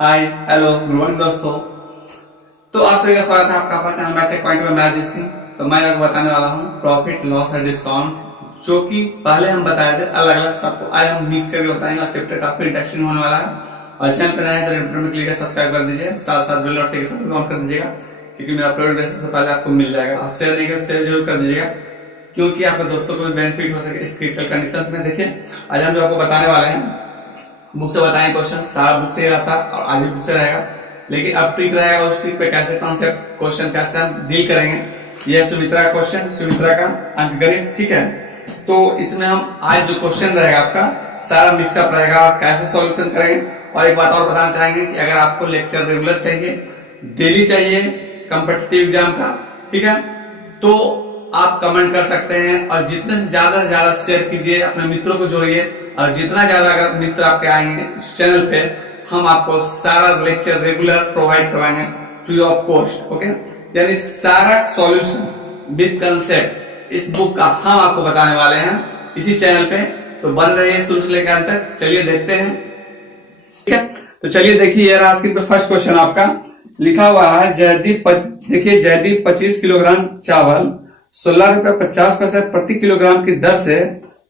Hi hello good morning दोस्तों। तो आप सभी का स्वागत है आपका अपना चैनल मैथमेटिक्स पॉइंट में। मैं अजीत सिंह। तो मैं आपको बताने वाला हूँ प्रॉफिट लॉस और डिस्काउंट, जो कि पहले हम बताए थे अलग अलग सबको, आज हम मिक्स करके बताएंगे और चैप्टर काफी इंटरेस्टिंग होने वाला है। और चैनल पर नए हैं तो रेड बटन में क्लिक कर सब्सक्राइब कर दीजिए, साथ साथ बेल नोटिफिकेशन भी ऑन कर दीजिएगा, क्योंकि मैं अपलोड करने सबसे पहले आपको मिल जाएगा। और शेयर नहीं कर शेयर जरूर कर दीजिएगा, क्योंकि आपके दोस्तों को भी बेनिफिट हो सके इस क्रिटिकल कंडीशन में। देखिए आज हम जो आपको बताने वाले हैं बुक से बताएं क्वेश्चन, सारा बुक से ही रहता और आज भी बुक से रहेगा, लेकिन अब ट्रिक रहेगा उस ट्रिक पे कैसे कॉन्सेप्ट क्वेश्चन कैसे हम डील करेंगे। यह सुमित्रा का क्वेश्चन, सुमित्रा का अंकगणित, ठीक है। तो इसमें हम आज जो क्वेश्चन रहेगा आपका सारा मिक्सअप रहेगा, कैसे सॉल्यूशन करेंगे। और एक बात और बताना चाहेंगे कि अगर आपको लेक्चर रेगुलर चाहिए, डेली चाहिए कॉम्पिटिटिव एग्जाम का, ठीक है, तो आप कमेंट कर सकते हैं और जितने से ज्यादा शेयर कीजिए, अपने मित्रों को जोड़िए। और जितना ज्यादा अगर मित्र आपके आएंगे इस चैनल पे, हम आपको सारा लेक्चर रेगुलर प्रोवाइड करवाएंगे फ्री ऑफ कॉस्ट। ओके, यानी सारा सॉल्यूशन विद कंसेप्ट इस बुक का हम आपको बताने वाले हैं इसी चैनल पे। तो बन रही है शुरू से लेकर अंत तक। चलिए देखते हैं, ठीक है। तो चलिए देखिए रहा स्क्रीन पे फर्स्ट क्वेश्चन आपका लिखा हुआ है। देखिए जयदीप 25 किलोग्राम चावल 16 रुपया 50 पैसे प्रति किलोग्राम की दर से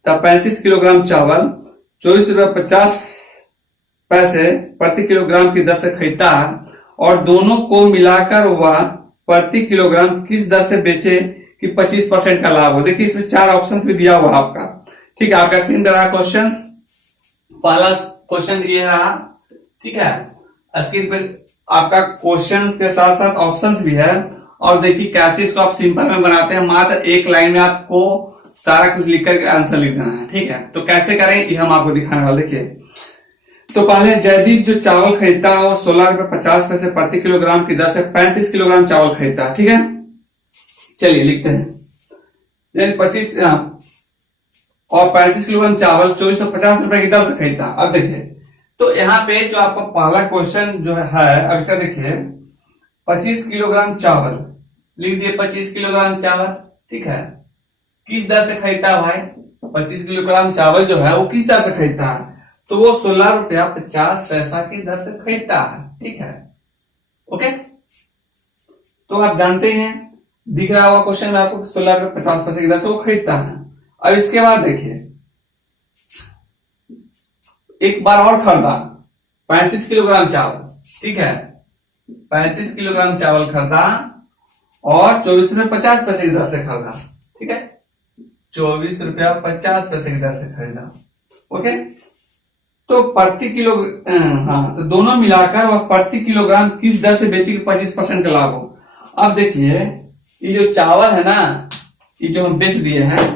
तब 35 किलोग्राम चावल 24 रुपया 50 पैसे प्रति किलोग्राम की दर से खरीदता है, और दोनों को मिलाकर वह प्रति किलोग्राम किस दर से बेचे कि 25% का लाभ हो। देखिए इसमें चार ऑप्शंस भी दिया हुआ आपका, ठीक है। आपका स्क्रीन पे रहा क्वेश्चन, पहला क्वेश्चन ये रहा, ठीक है। स्क्रीन पे आपका क्वेश्चन के साथ साथ ऑप्शंस भी है। और देखिए कैसे इसको आप सिंपल में बनाते हैं, मात्र एक लाइन में आपको सारा कुछ लिख करके आंसर लिख देना है, ठीक है। तो कैसे करें ये हम आपको दिखाने वाले। देखिए तो पहले जयदीप जो चावल खरीदता है वो 16 रुपया 50 पैसे प्रति किलोग्राम की दर से 35 किलोग्राम चावल खरीदता है, ठीक है। चलिए लिखते हैं, यानी 25 और 35 किलोग्राम चावल 2450 रुपए की दर से खरीदता। अब देखिए तो यहाँ पे जो आपका पहला क्वेश्चन जो है, अब इसका देखिए 25 किलोग्राम चावल लिख दिए, 25 किलोग्राम चावल, ठीक है। किस दर से खरीदता है भाई? 25 किलोग्राम चावल जो है वो किस दर से खरीदता है? तो वो 16 रुपया 50 पैसा की दर से खरीदता है, ठीक है। ओके, तो आप जानते हैं, दिख रहा होगा क्वेश्चन में आपको 16 रुपया 50 पैसे की दर से वो खरीदता है। अब इसके बाद देखिए एक बार और खरीदा 35 किलोग्राम चावल, ठीक है। 35 किलोग्राम चावल खरीदा और 24 रुपया 50 पैसे की दर से खरीदा, ठीक है। 24 रुपया 50 पैसे की दर से खरीदा, ओके। तो प्रति किलो, हाँ, तो दोनों मिलाकर वह प्रति किलोग्राम किस दर से बेची कि 25% का लाभ हो। अब देखिए ये जो चावल है ना, ये जो हम बेच दिए हैं,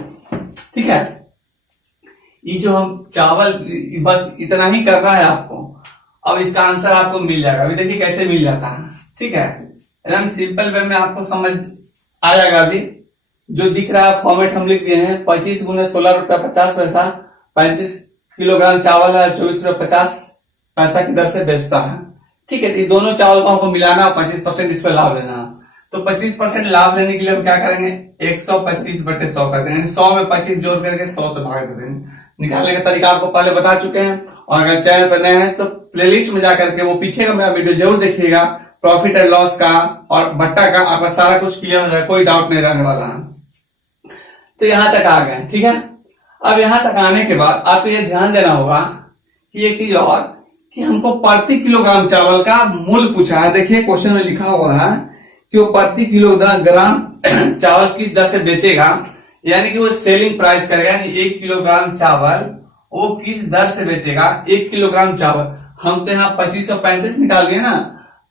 ठीक है, ये जो हम चावल, बस इतना ही करना है आपको। अब इसका आंसर आपको मिल जाएगा। अभी देखिए कैसे मिल जाता है, ठीक है। एकदम सिंपल वे में आपको समझ आ जाएगा। अभी जो दिख रहा है फॉर्मेट हम लिख दिए हैं, 25 गुने 16 रुपया 50 पैसा, 35 किलोग्राम चावल है, 24 रुपया 50 पैसा की दर से बेचता है, ठीक है। तो ये दोनों चावल को हमको मिलाना, 25% इस पर लाभ लेना। तो 25% लाभ लेने के लिए हम क्या करेंगे, 125/100 कर देंगे, 100 में 25 जोड़ करके 100 से भाग कर देंगे। निकालने का तरीका आपको पहले बता चुके हैं। और अगर चैनल पर नए हैं तो प्लेलिस्ट में जाकर के वो पीछे का मेरा वीडियो जरूर देखिएगा, प्रॉफिट एंड लॉस का और भट्टा का, आपका सारा कुछ क्लियर हो जाएगा, कोई डाउट नहीं रहने वाला है। तो यहां तक आ गए, ठीक है। अब यहां तक आने के बाद आपको ये ध्यान देना होगा कि एक चीज और, कि हमको प्रति किलोग्राम चावल का मूल्य पूछा है। देखिए क्वेश्चन में लिखा हुआ है कि वो प्रति किलोग्राम चावल किस दर से बेचेगा, यानी कि वो सेलिंग प्राइस करेगा, यानी 1 किलोग्राम चावल वो किस दर से बेचेगा। 1 किलोग्राम चावल हम तो यहाँ 25 और 35 निकाल दिए ना,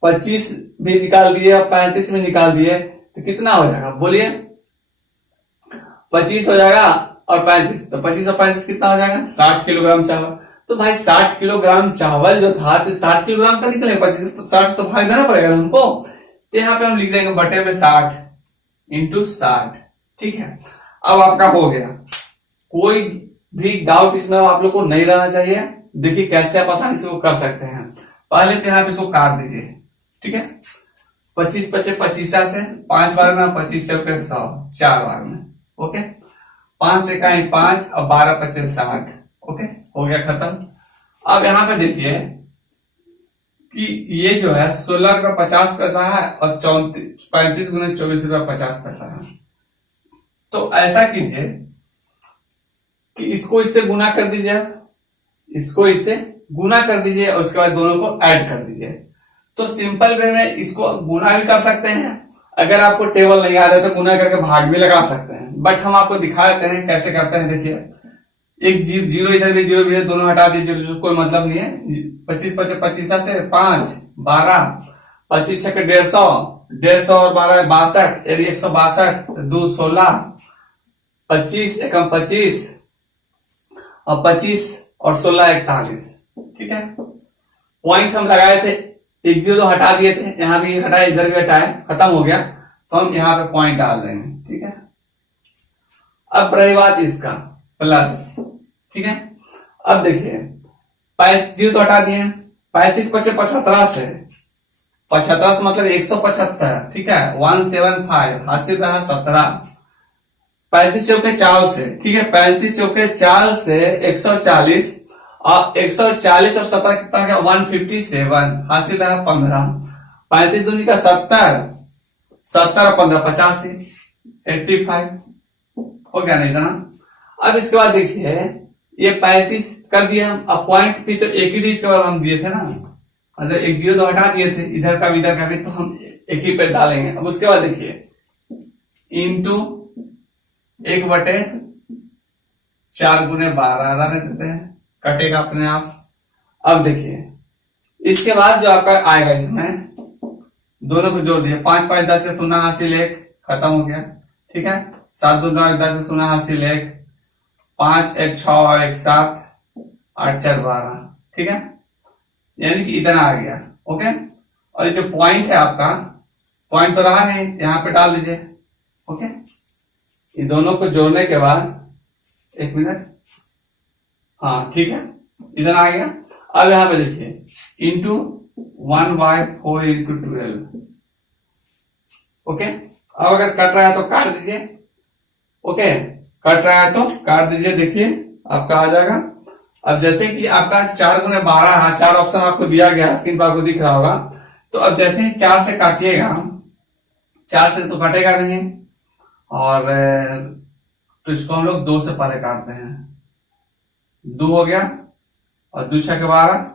25 भी निकाल दिए और 35 में निकाल दिए, तो कितना हो जाएगा बोलिए? 25 हो जाएगा और 35, तो 25 और 35 कितना हो जाएगा? 60 किलोग्राम चावल। तो भाई 60 किलोग्राम चावल जो था, तो 60 किलोग्राम का निकलेगा, 25 तो 60 से तो भाग देना पड़ेगा हमको। तो यहाँ पे हम लिख देंगे बटे में 60 इंटू 60, ठीक है। अब आपका हो गया, कोई भी डाउट इसमें आप लोग को नहीं रहना चाहिए। देखिए कैसे आप आसानी से वो कर सकते हैं। पहले तो यहाँ पे इसको काट दीजिए, ठीक है। 25 बचे 25 से 5 बार में 25 चौके 100, 4 बार में, ओके। 5 से 5 और 12 25 60, ओके, हो गया खत्म। अब यहाँ पे देखिए कि ये जो है 16 रुपया 50 पैसा है और 35 गुना 24 रुपया 50 पैसा है। तो ऐसा कीजिए कि इसको इससे गुना कर दीजिए, इसको इससे गुना कर दीजिए और उसके बाद दोनों को ऐड कर दीजिए। तो सिंपल वे में इसको गुना भी कर सकते हैं, अगर आपको टेबल नहीं आ रहा तो गुना करके भाग भी लगा सकते हैं, बट हम आपको दिखा देते हैं कैसे करते हैं। देखिए, एक जीरो इधर भी जीरो भी, दोनों हटा दीजिए, जो कोई मतलब नहीं है। 25 25 से 5 12, 25 छक्के 150, 150 और 12 62, 162, 2 16, 25 एकम 25 और 25 और 16 41। ठीक है, पॉइंट हम लगाए थे, एक जीरो हटा दिए थे, यहाँ भी हटाए, इधर भी हटाए, खत्म हो गया, तो हम यहाँ पे पॉइंट डाल देंगे। ठीक है, अब रही बात इसका प्लस। ठीक है, अब देखिए, जीरो तो हटा दिए, 35 पचे 75 से, 75 से मतलब 175। ठीक है, 175 हासिल रहा 17, 35 चौके 4 से। ठीक है, 35 चौके 4 से 140 और 140 और 17 कितना गया 157, हासिल रहा 15, 35 दूनी का 70, 70 और 15 85, 85 हो गया नहीं था। अब इसके बाद देखिए, ये 35 कर दिया हम, अब पॉइंट भी तो एक ही डिजिट के बाद हम दिए थे ना, मतलब एक जीरो तो हटा दिए थे, इधर का भी इधर का भी, तो हम एक ही पे डालेंगे। अब उसके बाद देखिए, इंटू 1/4 गुने 12 रहने देते हैं, कटेगा अपने आप। अब देखिए, इसके बाद जो आपका आएगा, इसमें दोनों को जोड़ दिए, 5 5 10 के 0 हासिल 1, खत्म हो गया। ठीक है, 7 2 9 10 के 0 हासिल 1, 5 1 6 और 1 7, 8 4 12। ठीक है, यानी कि इतना आ गया। ओके, और ये जो पॉइंट है आपका, पॉइंट तो रहा नहीं, यहाँ पे डाल दीजिए। ओके, ये दोनों को जोड़ने के बाद, एक मिनट, हाँ ठीक है, इधर आ गया। अब यहां पे देखिए, इंटू 1/4 इंटू 12। ओके, अब अगर कट रहा है तो काट दीजिए। ओके, कट रहा है तो काट दीजिए, देखिए आपका आ जाएगा। अब जैसे कि आपका 4 गुने 12, 4 ऑप्शन आपको दिया गया, स्क्रीन पर आपको दिख रहा होगा। तो अब जैसे ही 4 से काटिएगा, 4 से तो कटेगा नहीं, और तो इसको हम लोग 2 से पहले काटते हैं। 2 हो गया, और 2 6 12,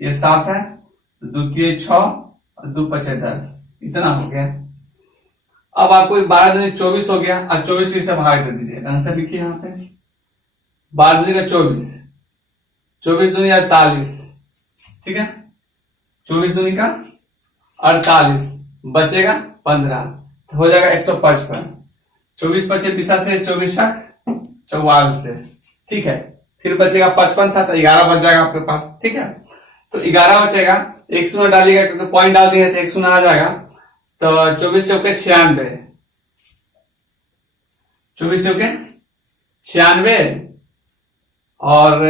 ये 7 है, 2 3 6 और 2 5 10, इतना हो गया। अब आपको 12 दूनी 24 हो गया, अब 24 को इससे भाग दे दीजिए, आंसर लिखिए यहाँ पे, 12 दूनी का 24, 24 दूनी 48। ठीक है, 24 दूनी का 48, बचेगा 15, तो हो जाएगा 155। 24 5 दिशा से 24 44 से। ठीक है, फिर बचेगा 55 था, तो 11 बच जाएगा आपके पास। ठीक है, तो 11 बचेगा, एक 0 डालिएगा क्योंकि पॉइंट डाल दिए तो 1 0 आ जाएगा। तो 24 चौके 96, 24 चौके 96, और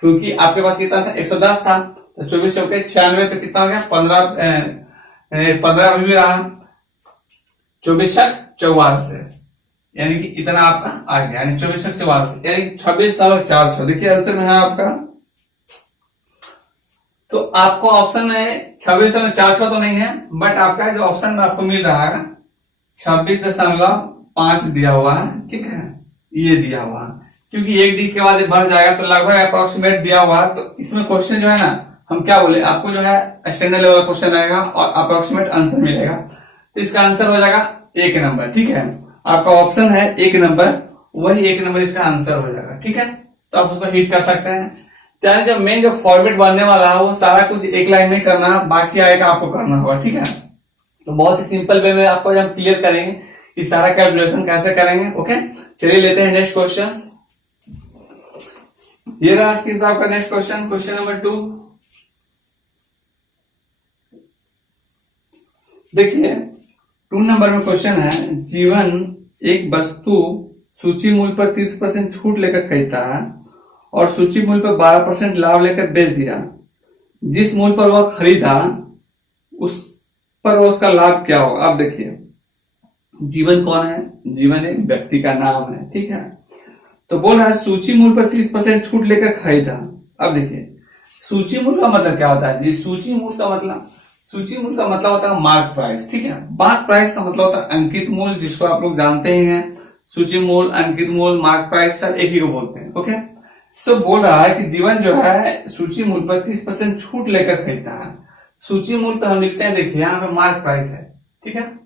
क्योंकि आपके पास कितना था 110 था, तो 24 चौके 96, तो कितना हो गया 15 भी रहा, 24 44 से, यानी कि इतना आपका आ गया, यानी 24 44, यानी 26.46। देखिए आंसर में है आपका। तो आपको ऑप्शन में 26.46 तो नहीं है, बट आपका जो ऑप्शन में आपको मिल रहा है 26.5 दिया हुआ है। ठीक है, ये दिया हुआ है, क्योंकि एक डी के बाद भर जाएगा तो लगभग अप्रोक्सीमेट दिया हुआ है। तो इसमें क्वेश्चन जो है ना, हम क्या बोले आपको, जो है स्टैंडर्ड लेवल क्वेश्चन आएगा और अप्रोक्सीमेट आंसर मिलेगा, तो इसका आंसर हो जाएगा 1 नंबर। ठीक है, आपका ऑप्शन है 1 नंबर, वही 1 नंबर इसका आंसर हो जाएगा। ठीक है, तो आप उसको हिट कर सकते हैं। त्यानी जब मेन जो फॉर्मेट बनने वाला है वो सारा कुछ एक लाइन में करना है, बाकी आएगा आपको करना होगा। ठीक है, तो बहुत ही सिंपल वे में आपको जब क्लियर करेंगे कि सारा कैलकुलेशन कैसे करेंगे। ओके, चलिए लेते हैं नेक्स्ट क्वेश्चन। ये रहा स्क्रीन पर आपका नेक्स्ट क्वेश्चन, क्वेश्चन नंबर 2। देखिए 2 नंबर में क्वेश्चन है, जीवन एक वस्तु सूची मूल्य पर 30% छूट लेकर खरीदता है और सूची मूल्य पर 12% लाभ लेकर बेच दिया। जिस मूल्य पर वह खरीदा उस पर उसका लाभ क्या होगा। अब देखिए, जीवन कौन है, जीवन एक व्यक्ति का नाम है। ठीक है, तो बोल रहा है सूची मूल्य पर 30% छूट लेकर खरीदा। अब देखिए, सूची मूल्य का मतलब क्या होता है जी? सूची मूल्य का मतलब होता है मार्क प्राइस, ठीक है। मार्क प्राइस का मतलब होता है अंकित मूल्य, जिसको आप लोग जानते ही हैं। सूची मूल्य, अंकित मूल्य, मार्क प्राइस सब एक ही को बोलते हैं। ओके, तो बोल रहा है कि जीवन जो है सूची मूल्य पर 30% छूट लेकर खरीदता है। सूची मूल्य पे हम लिखते हैं, देखिए यहाँ पे मार्क प्राइस है, ठीक है।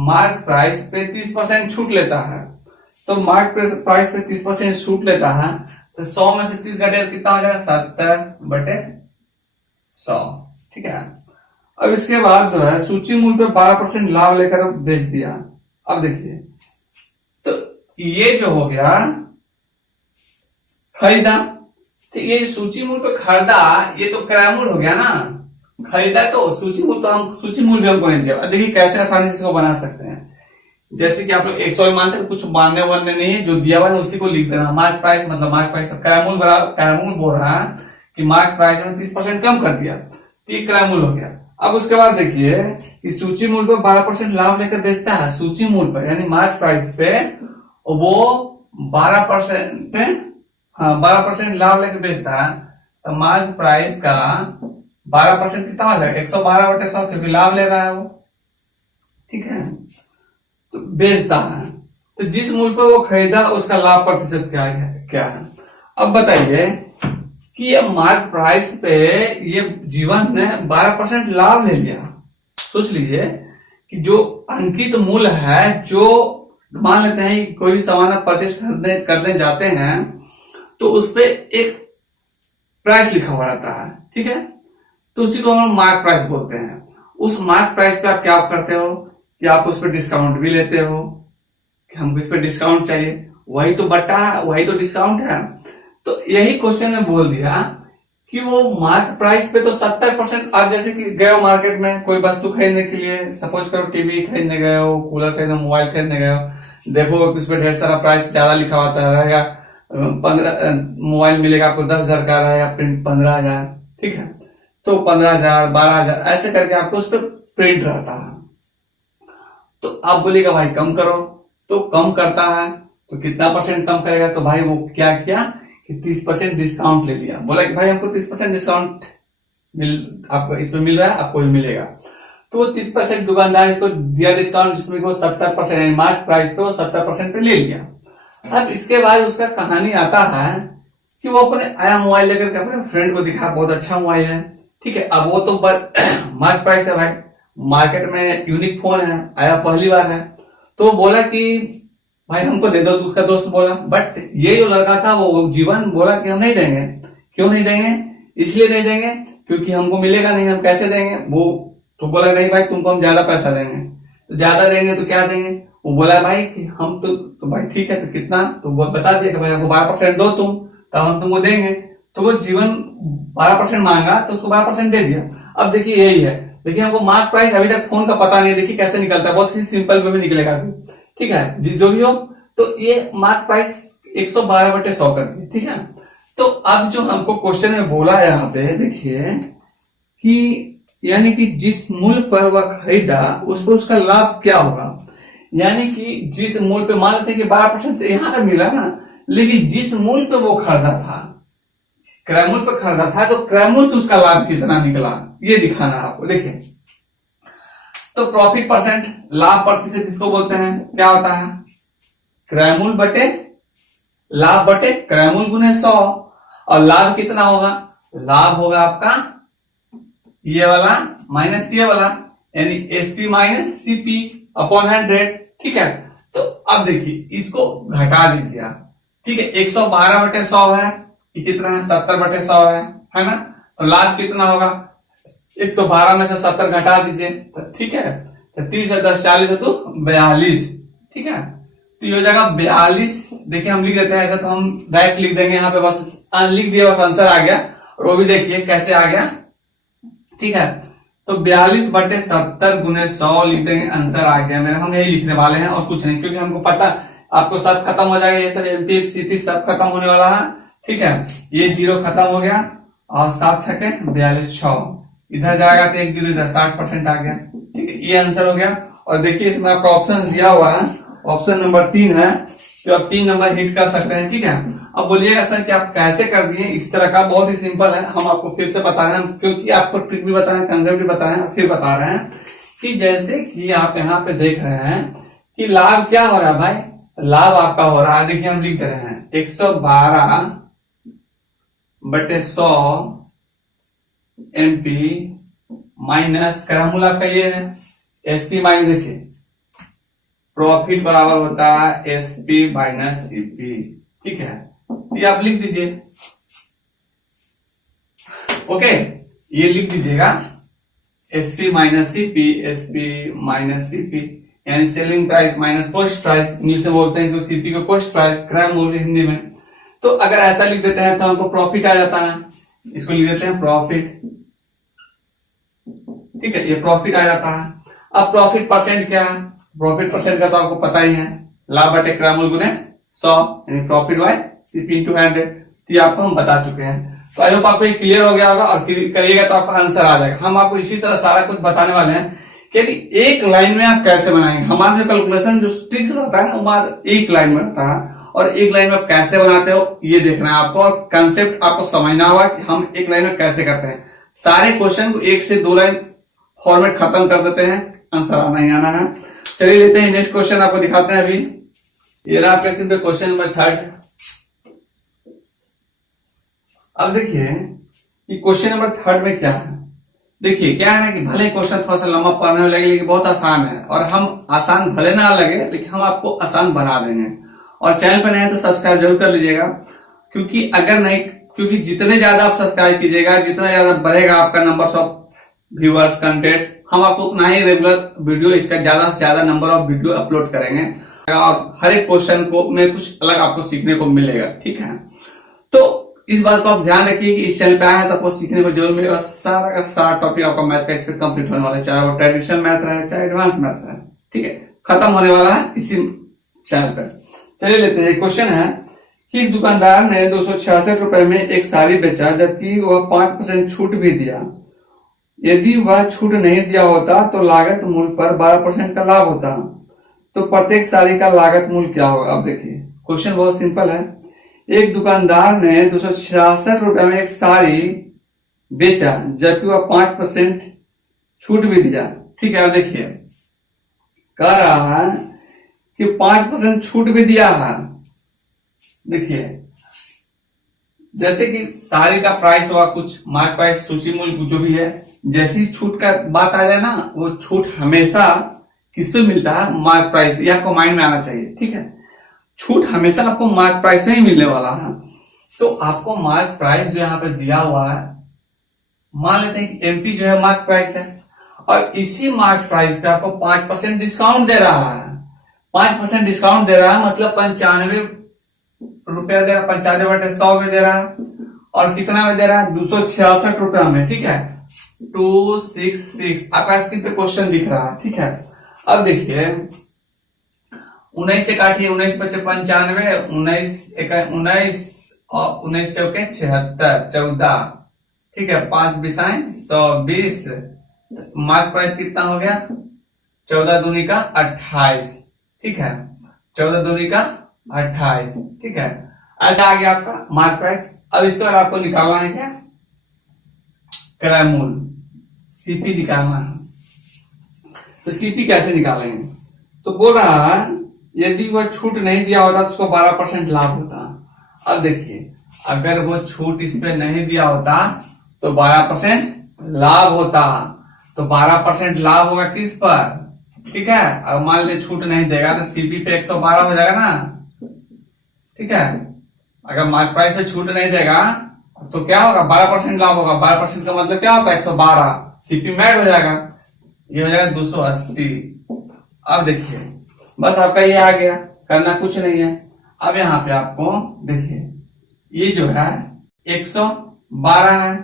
मार्क प्राइस पे 30% छूट लेता है। तो मार्क प्राइस पे 30% छूट लेता है, तो 100 में से 30 घटे कितना हो जाएगा? 70/100, ठीक है। अब इसके बाद जो है सूची मूल्य पे 12% लाभ लेकर बेच दिया। अब देखिए, तो ये जो हो गया खरीदा, तो ये सूची मूल्य पे खरीदा, ये तो क्रय मूल्य हो गया ना। खरीदा तो सूची मूल्य, तो हम सूची मूल्य भी हमको नहीं दिया। देखिए कैसे आसानी से इसको बना सकते हैं। जैसे कि आप लोग 100 मानते हैं, कुछ मानने वानने नहीं है, जो दिया हुआ है उसी को लिख देना। मार्क प्राइस मतलब मार्क प्राइस, क्रय मूल्य बराबर, क्रय मूल्य बोल रहा है कि मार्क प्राइस में 30% कम कर दिया, तो ये क्रय मूल्य हो गया। अब उसके बाद देखिए कि सूची मूल्य पर 12% लाभ लेकर बेचता है। सूची मूल्य पर यानी मार्क प्राइस पे वो 12%, हाँ 12% लाभ लेकर बेचता है, तो मार्क प्राइस का 12% कितना हो जाएगा? 112/100, क्योंकि लाभ ले रहा है वो, ठीक है। तो बेचता है, तो जिस मूल्य पर वो खरीदा उसका लाभ प्रतिशत क्या है? अब बताइए कि ये मार्क प्राइस पे ये जीवन ने 12% लाभ ले लिया। सोच लीजिए कि जो अंकित मूल्य है, जो मान लेते हैं कि कोई भी सामान आप परचेज करने जाते हैं, तो उस पे एक प्राइस लिखा हुआ रहता है, ठीक है। तो उसी को हम मार्क प्राइस बोलते हैं। उस मार्क प्राइस पे आप क्या करते हो कि आप उस पर डिस्काउंट भी लेते हो, कि हमको इस पे डिस्काउंट चाहिए, वही तो बट्टा है, वही तो डिस्काउंट है। तो यही क्वेश्चन में बोल दिया कि वो मार्क प्राइस पे तो 70%। आप जैसे कि गए हो मार्केट में कोई वस्तु खरीदने के लिए, सपोज करो टीवी खरीदने गए हो, कूलर खरीदने, मोबाइल खरीदने गए हो, देखो उस पर ढेर सारा प्राइस ज्यादा लिखा होता रहेगा। 15 मोबाइल मिलेगा आपको 10,000 का रहेगा, प्रिंट 15,000, ठीक है। तो 15,000, 12,000 ऐसे करके आपको उस पर प्रिंट रहता है। तो आप बोलेगा भाई कम करो, तो कम करता है तो कितना परसेंट कम करेगा? तो भाई वो क्या किया कि 30% डिस्काउंट ले लिया। बोला कि भाई हमको 30% डिस्काउंट आपको इसमें मिल रहा है, आपको भी मिलेगा। तो वो 30% दुकानदार इसको दिया डिस्काउंट, जिसमें वो 70% मार्क प्राइस पे वो 70% पे ले लिया। अब इसके बाद उसका कहानी आता है कि वो अपने आया मोबाइल लेकर के अपने फ्रेंड को दिखा, बहुत अच्छा मोबाइल है, ठीक है। अब वो तो मार्क प्राइस है भाई, मार्केट में यूनिक फोन है, आया पहली बार है, तो बोला कि भाई हमको दे दो। उसका दोस्त बोला, बट ये जो लड़का था वो जीवन बोला कि हम नहीं देंगे। क्यों नहीं देंगे? इसलिए नहीं देंगे क्योंकि हमको मिलेगा नहीं, हम कैसे देंगे। वो तो बोला नहीं भाई तुमको हम ज्यादा पैसा देंगे। तो ज्यादा देंगे तो क्या देंगे? वो बोला भाई कि हम तो भाई ठीक है, तो कितना? तो वो बता दिया कि भाई हमको 12% दो तुम, तब हम तुमको देंगे। तो वो जीवन 12% मांगा, तो उसको 12% दे दिया। अब देखिए यही है, देखिए हमको मार्क प्राइस अभी तक फोन का पता नहीं, देखिए कैसे निकलता है, बहुत ही सिंपल वे में निकलेगा, ठीक है। जिस जो भी हो, तो ये मार्क प्राइस 112/100 कर दिए, ठीक है। तो अब जो हमको क्वेश्चन में बोला है यहाँ पे, देखिए कि यानी कि जिस मूल्य पर वह खरीदा उस पर उसका लाभ क्या होगा। यानी कि जिस मूल्य पे, मान लेते हैं कि 12% यहाँ पे मिला ना, लेकिन जिस मूल्य पे वो खरीदा था, क्रय मूल्य पे खरीदा था, तो क्रय मूल्य से उसका लाभ कितना निकला, ये दिखाना आपको। देखिए तो प्रॉफिट परसेंट, लाभ प्रतिशत जिसको बोलते हैं, क्या होता है? क्रय मूल्य बटे लाभ बटे क्रय मूल्य गुने 100। और लाभ कितना होगा? लाभ होगा आपका ये वाला माइनस ये वाला, यानी एसपी माइनस सीपी अपॉन 100, ठीक है। तो अब देखिए इसको घटा दीजिए आप, ठीक है। 112/100 है, ये कितना है? 70/100 है ना। तो लाभ कितना होगा? 112 में से 70 घटा दीजिए, तो ठीक है। तो 30 है 10 40 है तो 42, ठीक है। तो ये हो जाएगा 42। देखिए हम लिख देते हैं ऐसा, तो हम डायरेक्ट लिख देंगे यहाँ पे, बस लिख दिया, बस आंसर आ गया। और वो भी देखिए कैसे आ गया, ठीक है। तो 42/70 गुने 100 लिख देंगे, आंसर आ गया मेरा। हम यही लिखने वाले हैं और कुछ नहीं, क्योंकि हमको पता आपको सब खत्म हो जाएगा, ये सब एमपीएफ सीपी सब खत्म होने वाला है, ठीक है। ये 0 खत्म हो गया और 7 छके 42, 6 इधर जाएगा तो 1 0 इधर, 60% आ गया, ठीक है। ये आंसर हो गया। और देखिए इसमें आपका ऑप्शन दिया हुआ है, ऑप्शन नंबर 3 है, तो आप 3 नंबर हिट कर सकते हैं, ठीक है। अब बोलिएगा सर कि आप कैसे कर दिए इस तरह का, बहुत ही सिंपल है। हम आपको फिर से बता रहे हैं, क्योंकि आपको ट्रिक भी बताए, कंसेप्ट भी बताए, फिर बता रहे हैं कि जैसे कि आप यहाँ पे देख रहे हैं कि लाभ क्या हो रहा है भाई, लाभ आपका हो रहा है, देखिए हम लिख दे रहे हैं 112/100 MP माइनस ग्रामूल आपका ये है एसपी माइनस, देखिए प्रॉफिट बराबर होता है एसपी माइनस सीपी, ठीक है। तो ये आप लिख दीजिए, ओके, ये लिख दीजिएगा SP minus CP, SP minus CP, यानी selling price minus cost price, English में बोलते हैं जो सीपी को कॉस्ट प्राइस, ग्राम मूल्य हिंदी में। तो अगर ऐसा लिख देते हैं तो हमको प्रॉफिट आ जाता है, इसको लिख देते हैं प्रॉफिट, ठीक है, ये प्रॉफिट आ जाता है। अब प्रॉफिट परसेंट क्या है, प्रॉफिट परसेंट का तो आपको पता ही है, लाभ बटे ग्राम मूल्य गुने 100, यानी प्रॉफिट बाय सीपी इंटू 100। तो ये आपको हम बता चुके हैं। तो आई होप आपको ये क्लियर हो गया होगा, और करिएगा तो आपका आंसर आ जाएगा। हम आपको इसी तरह सारा कुछ बताने वाले हैं कि एक लाइन में आप कैसे बनाएंगे। हमारा जो कैलकुलेशन जो ट्रिक होता है ना, वो एक लाइन में रहता है, और एक लाइन में आप कैसे बनाते हो ये देखना है आपको, और कंसेप्ट आपको समझना होगा कि हम एक लाइन में कैसे करते हैं। सारे क्वेश्चन को 1 से 2 लाइन फॉर्मेट खत्म कर देते हैं, आंसर आना ही आना है। चलिए लेते हैं नेक्स्ट क्वेश्चन, आपको दिखाते हैं अभी। ये रहा आपका क्वेश्चन नंबर 3। अब देखिए कि क्वेश्चन नंबर 3 में क्या है। देखिए क्या है ना कि भले क्वेश्चन थोड़ा सा लंबा पढ़ने में लगे, लेकिन बहुत आसान है, और हम आसान भले ना लगे लेकिन हम आपको आसान बना देंगे। और चैनल पर नए हैं तो सब्सक्राइब जरूर कर लीजिएगा, क्योंकि अगर नहीं, क्योंकि जितने ज्यादा आप सब्सक्राइब कीजिएगा, जितना ज्यादा बढ़ेगा आपका नंबर ऑफ व्यूअर्स, कंटेंट्स, हम आपको उतना ही रेगुलर वीडियो, इसका ज्यादा से ज्यादा नंबर ऑफ वीडियो अपलोड करेंगे, और हर एक क्वेश्चन को में कुछ अलग आपको सीखने को मिलेगा, ठीक है। तो इस बात को आप ध्यान रखिए कि इस चैनल पे आया है तो आपको सीखने को जरूर मिलेगा। सारा का सारा टॉपिक आपका मैथ का इससे कंप्लीट होने वाला है, चाहे वो ट्रेडिशनल मैथ रहे चाहे एडवांस मैथ रहे, ठीक है, खत्म होने वाला है इसी चैनल पर। चलिए लेते हैं। क्वेश्चन है कि दुकानदार ने 266 रुपए में एक साड़ी बेचा, जबकि वह 5% छूट भी दिया। यदि वह छूट नहीं दिया होता तो लागत मूल्य पर 12% का लाभ होता, तो प्रत्येक साड़ी का लागत मूल्य क्या होगा। अब देखिए क्वेश्चन बहुत सिंपल है। एक दुकानदार ने 266 रुपए में एक साड़ी बेचा, जबकि वह 5% छूट भी दिया, ठीक है। अब देखिए कह रहा है कि 5% छूट भी दिया है। देखिए जैसे कि साड़ी का प्राइस हुआ कुछ, मार्क प्राइस, सूची मूल्य जो भी है, जैसे ही छूट का बात आ जाए ना, वो छूट हमेशा किस पे मिलता है, मार्क प्राइस। ये आपको माइंड में आना चाहिए, ठीक है। छूट हमेशा आपको मार्क प्राइस में ही मिलने वाला है। तो आपको मार्क प्राइस जो यहाँ पे दिया हुआ है, मान लेते हैं कि एमपी जो है मार्क प्राइस है, और इसी मार्क प्राइस पे आपको 5% डिस्काउंट दे रहा है। 5% डिस्काउंट दे रहा है मतलब 95 रुपया दे रहा है, 95/100 में दे रहा है, और कितना में दे रहा है, 266 रुपया में, ठीक है, 266 आपका स्क्रीन पे क्वेश्चन दिख रहा है, ठीक है। अब देखिए 19 से काटिए, 19 × 95, 19 और 19 चौके 76, 14, ठीक है, 5 बिसाए 120। मार्क प्राइस कितना हो गया, 14 दूनी का 28, ठीक है, 14 दूनी का 28, ठीक है। अच्छा आ गया आपका मार्क प्राइस। अब इसके बाद आपको निकालना है क्या, क्रय मूल्य, सीपी निकालना है। तो सीपी कैसे निकालेंगे, तो बोल रहा है यदि वह छूट नहीं दिया होता तो उसको 12% लाभ होता। अब देखिए अगर वो छूट इस पे नहीं दिया होता तो 12% लाभ होता, तो 12% लाभ होगा किस पर, ठीक है। अब मान लीजिए छूट नहीं देगा तो सीपी पे 112 हो जाएगा ना, ठीक है। अगर मार्क प्राइस पे छूट नहीं देगा तो क्या होगा, 12% लाभ होगा। 12% का मतलब क्या होता है, 112, सीपी मैट हो जाएगा, ये हो जाएगा 280। अब देखिए बस आपका ये आ गया, करना कुछ नहीं है। अब यहाँ पे आपको देखिए ये जो है 112 है,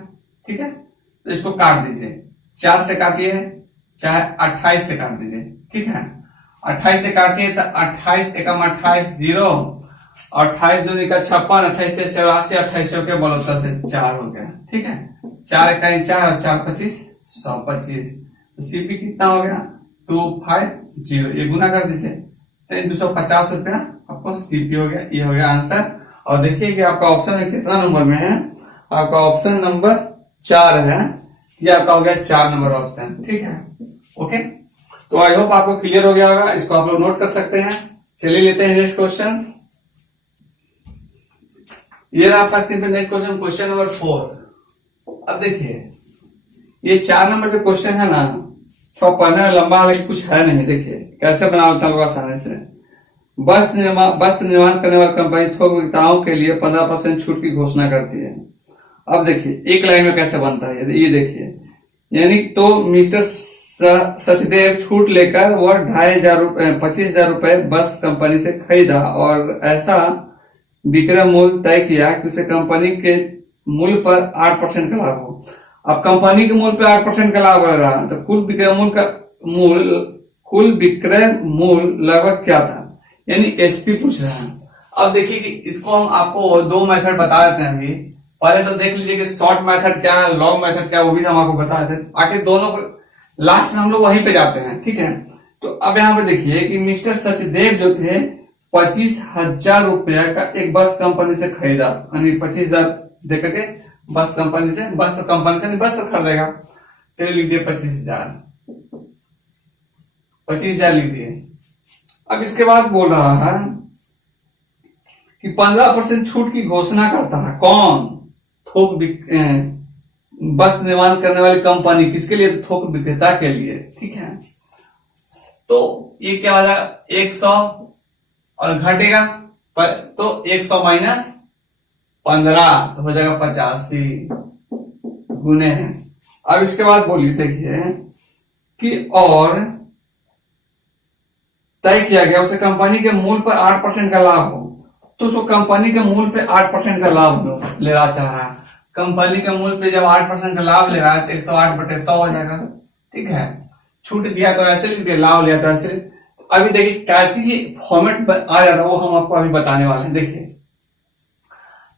ठीक है, तो इसको काट दीजिए, 4 से काटिए चाहे 28 से काट दीजिए, ठीक है। 28 से काटिए तो 28 एकम 28 0, 28 दूनी का 56, 28 से 84, 28 के बलौता से 4 हो गया, ठीक है। 4 इकाई 4 और 4 25, 125। तो सीपी कितना हो गया, 250, ये गुना कर दीजिए तो 250 रुपया आपको सीपी हो गया। ये हो गया आंसर। और देखिए कि आपका ऑप्शन में कितना नंबर में है, आपका ऑप्शन नंबर 4 है, ये आपका हो गया 4 नंबर ऑप्शन। ठीक है, ओके। तो आई होप आपको क्लियर हो गया होगा, इसको आप लोग नोट कर सकते हैं। चलिए लेते हैं नेक्स्ट क्वेश्चन। ये रहा आपका स्क्रीन पे नेक्स्ट क्वेश्चन, क्वेश्चन नंबर 4। अब देखिए ये 4 नंबर जो क्वेश्चन है ना, थोड़ा पढ़ने में लंबा, हालांकि कुछ है नहीं। देखिए कैसे बना लेता हूँ आसानी से। वस्त्र निर्माण करने वाली कंपनी थोक विक्रेताओं के लिए 15% छूट की घोषणा करती है। अब देखिए एक लाइन में कैसे बनता है, ये देखिए, यानी तो मिस्टर सचदेव छूट लेकर वह 25,000 रुपए वस्त्र कंपनी से खरीदा और ऐसा विक्रय मूल्य तय किया कि उसे कंपनी के मूल्य पर 8% का लाभ हो। अब कंपनी के मूल्य पर 8% का लाभ हो रहा, तो कुल विक्रय मूल्य लगभग क्या था, यानी एसपी पूछ रहे हैं। अब देखिए कि इसको हम आपको 2 मेथड बता देते हैं अभी। पहले तो देख लीजिए कि शॉर्ट मेथड क्या है, लॉन्ग मेथड क्या है, वो भी हम आपको बता देते हैं। आखिर दोनों को लास्ट में हम लोग वहीं पे जाते हैं। ठीक है, तो अब यहाँ पे देखिए कि मिस्टर सचदेव जो थे 25,000 रुपया का एक वस्त्र कंपनी से खरीदा, यानी 25,000 देकर के वस्त्र कंपनी से वस्त्र खरीदेगा। चलिए लिख दिए 25,000 लिख दिए। अब इसके बाद बोल रहा है कि 15% छूट की घोषणा करता है कौन, थोक वस्त्र निर्माण करने वाली कंपनी। किसके लिए, थोक विक्रेता के लिए। ठीक है, तो ये क्या हो जाएगा 100 और घटेगा तो 100 माइनस 15 तो हो जाएगा 85 गुने हैं। अब इसके बाद बोलिए देखिए कि और तय किया गया उसे कंपनी के मूल्य पर 8% का लाभ हो, तो उसको कंपनी के मूल्य पे 8% का लाभ ले रहा चाह रहा है। कंपनी के मूल्य पे जब 8% का लाभ ले रहा है तो 108/100 हो जाएगा। ठीक है, छूट दिया तो ऐसे लिख दिया, लाभ लिया तो ऐसे। अभी देखिए कैसी फॉर्मेट आ जाता है वो हम आपको अभी बताने वाले हैं। देखिए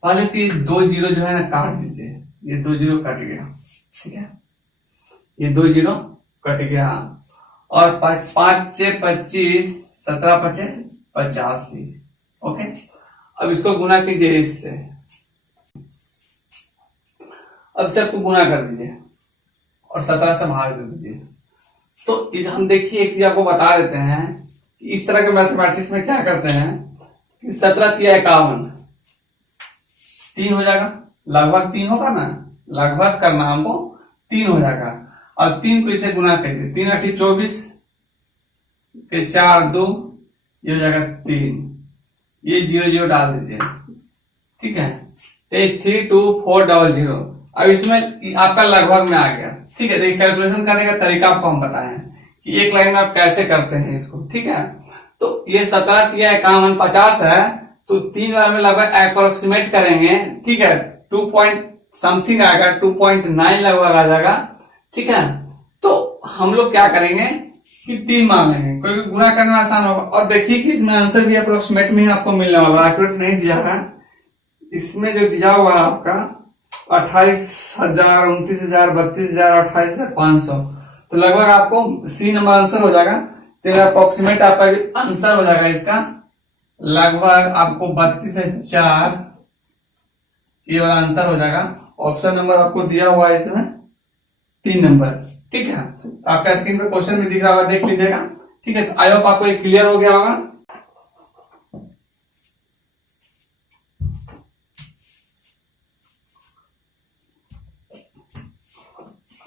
पहले तो 2 जीरो जो है ना काट दीजिए, ये 2 जीरो कट गया। ठीक है, ये 2 जीरो कट गया और 5 6 25 17 5 85। ओके, अब इसको गुना कीजिए इससे, अब सबको गुना कर दीजिए और 17 से भाग दे दीजिए। तो हम देखिए एक चीज आपको बता देते हैं कि इस तरह के मैथमेटिक्स में क्या करते हैं कि 17 तिया 51 3 हो जाएगा, लगभग 3 होगा ना, लगभग करना हमको 3 हो जाएगा। और 3 को इसे गुना करिए, 3 8 24 के 4 2 ये हो जाएगा 3, ये 0 0 डाल दीजिए। ठीक है, 32400। अब इसमें आपका लगभग में आ गया। ठीक है, देखिए कैलकुलेशन करने का तरीका आपको हम बताएं कि एक लाइन में आप कैसे करते हैं इसको। ठीक है, तो ये 17 तिया 51 50 है, तो 3 बार में लगभग अप्रोक्सीमेट करेंगे। ठीक है, 2 पॉइंट समथिंग आएगा, 2.9 लगभग आ जाएगा। ठीक है, तो हम लोग क्या करेंगे कि 3 मान लेंगे, क्योंकि गुणा करने में आसान होगा। और देखिए कि इसमें आंसर भी अप्रोक्सीमेट में ही आपको मिलने वाला, एक्यूरेट नहीं दिया है। इसमें जो दिया हुआ है आपका 28,000 29,000 32,000 28,500, तो लगभग आपको सी नंबर आंसर हो जाएगा। तो अप्रोक्सीमेट आपका आंसर हो जाएगा इसका लगभग आपको 32,004 ये वाला आंसर हो जाएगा। ऑप्शन नंबर आपको दिया हुआ है इसमें 3 नंबर। ठीक है, तो आपका स्क्रीन पे क्वेश्चन में दिख रहा होगा, देख लीजिएगा। ठीक है, तो आई होप आपको ये क्लियर हो गया होगा।